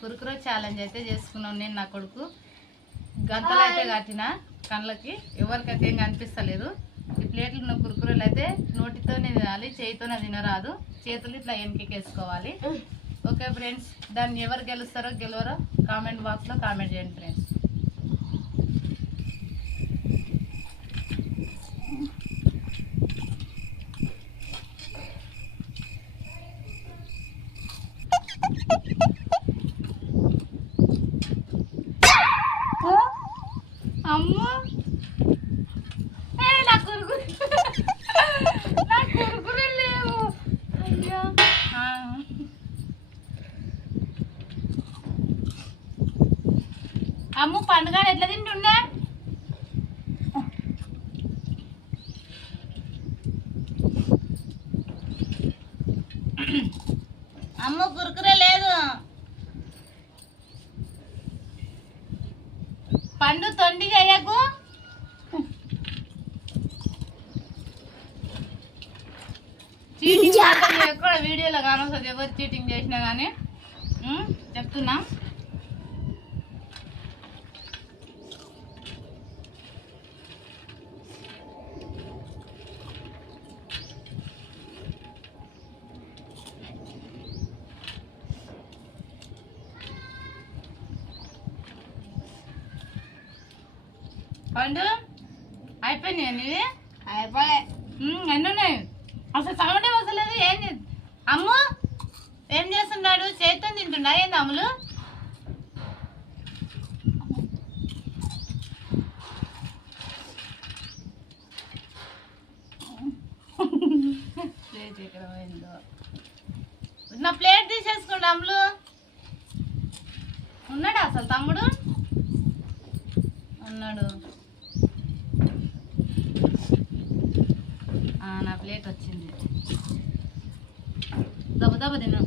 కురుకురో challenge అయితే చేసుకున్నాం నేను నా కొడుకు. గంతలు అయితే కట్టిన కళ్ళకి ఎవరికైతే ఏం కనిపిస్తలేదు. ఈ ప్లేట్లు ఉన్న కురుకురలు అయితే నోటితోనే తినాలి చేయితోనే తినరాదు. చేతులు ఇట్లా వెనకేసుకోవాలి ఓకే ఫ్రెండ్స్ దాన్ని ఎవరు గెలుస్తారో గెలవరో కామెంట్ బాక్స్లో కామెంట్ చేయండి ఫ్రెండ్స్ అమ్మో! నా కురుకురు నా లేవు. అమ్ము పండుగ ఎట్లా తింటుండే? అమ్మ కురుకురే లేదు. పండు తొండి చేయకు చీటింగ్ ఎక్కడ వీడియోలో కానొస్తుంది. ఎవరు చీటింగ్ చేసినా కానీ చెప్తున్నా. పండు? అయిపోయినాయి నీవి? అయిపోయాయి ఎన్ని ఉన్నాయి అసలు సౌండే వస్తలేదు ఏం చే- అమ్ము ఏం చేస్తున్నాడు? చేతితో తింటున్నా ఏంది అమ్ములు? ప్లేట్ ఎక్కడ పోయిందో? నా ప్లేట్ తీసేసుకోండి అమ్ములు. ఉన్నాడా అసలు తమ్ముడు? ఉన్నాడు ఆ, నా ప్లేట్ వచ్చింది దెబ్బ దెబ్బ తిను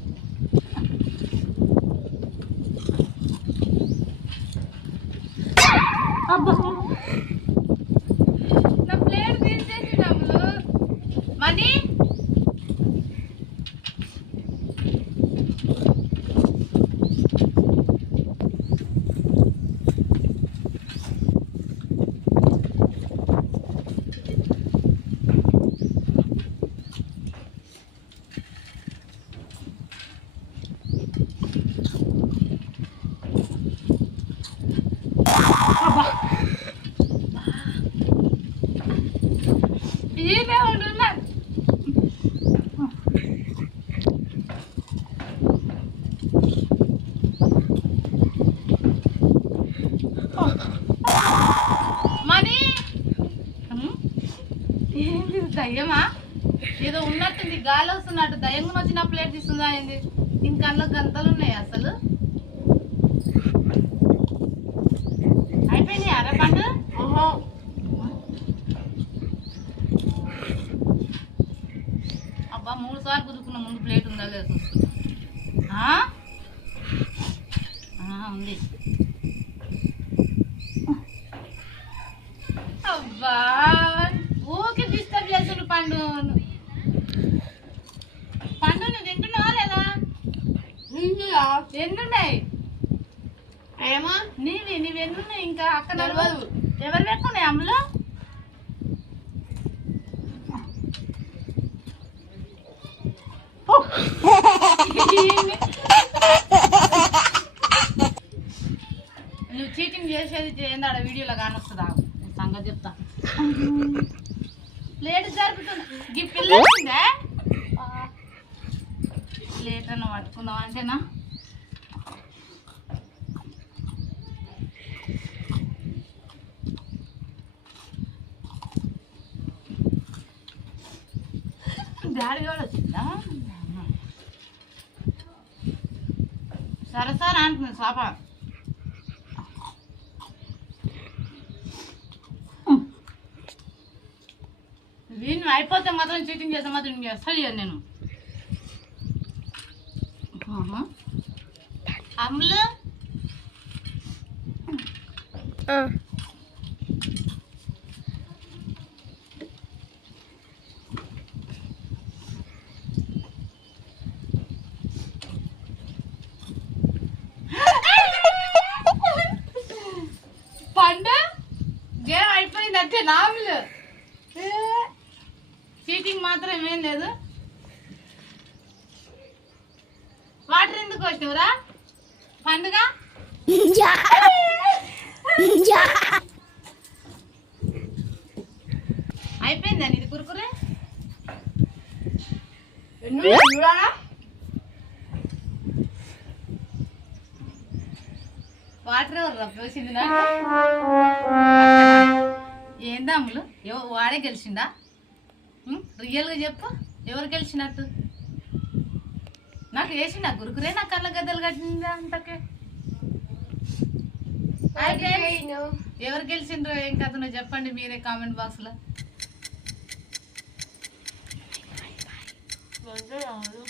అబ్బా. దయ్యమా ఏదో ఉన్నట్టుంది గాలి వస్తున్నట్టు. దయ్యం కూడా వచ్చి నా ప్లేట్ తీస్తుందా ఏంది? దీని కళ్ళ గంతలు ఉన్నాయి అసలు. అయిపోయింది అరే పండు? అబ్బా మూడు సార్లు కుదుకున్న ముందు ప్లేట్ ఉందా లేదా చూస్తున్నా ఉంది. అబ్బా ఊకే డిస్టర్బ్ చేస్తున్న పండు పండు నువ్వు తింటున్నావా లేదా ఎన్నున్నాయి? ఏమో? నీవి నీవి ఎన్నున్నాయి ఇంకా? అక్కడ తెలియదు. ఎవరు పెట్టుకున్నాయి? అమ్ములు? నువ్వు చీటింగ్ చేసేది ఏందాడ వీడియోలో కానొస్తుందా? సంగతి చెప్తా. ప్లేట్ జరుపుతున్నా ఈ పిల్ల వచ్చిందా పట్టుకుందాం అంటేనా డాడీ కూడా వచ్చిందా? సరే సరే అంటుంది పాప. వీళ్ళు అయిపోతే మాత్రం చీటింగ్ చేస్తే మాత్రం ఇంక అసలు చేయను అమ్ములు? పండు గేమ్ అయిపోయింది అంటే నాములు చీటింగ్ మాత్రం ఏం లేదు. ఎందుకు వచ్చినవురా పండుగ అయిపోయిందా ఇది కురుకురే? వాటర్ పోసింది ఏందా అమ్ములు? వాడే గెలిచిండా? ఉం? రియల్గా చెప్పు. ఎవరు గెలిచినట్టు? నాకు వేసిండా గురుకురే నా కళ్ళ గద్దలు కట్టిందా అంతకే. ఎవరు గెలిచిండ్రో ఏం కథనో చెప్పండి మీరే కామెంట్ బాక్స్లో మంచిగా రాదు.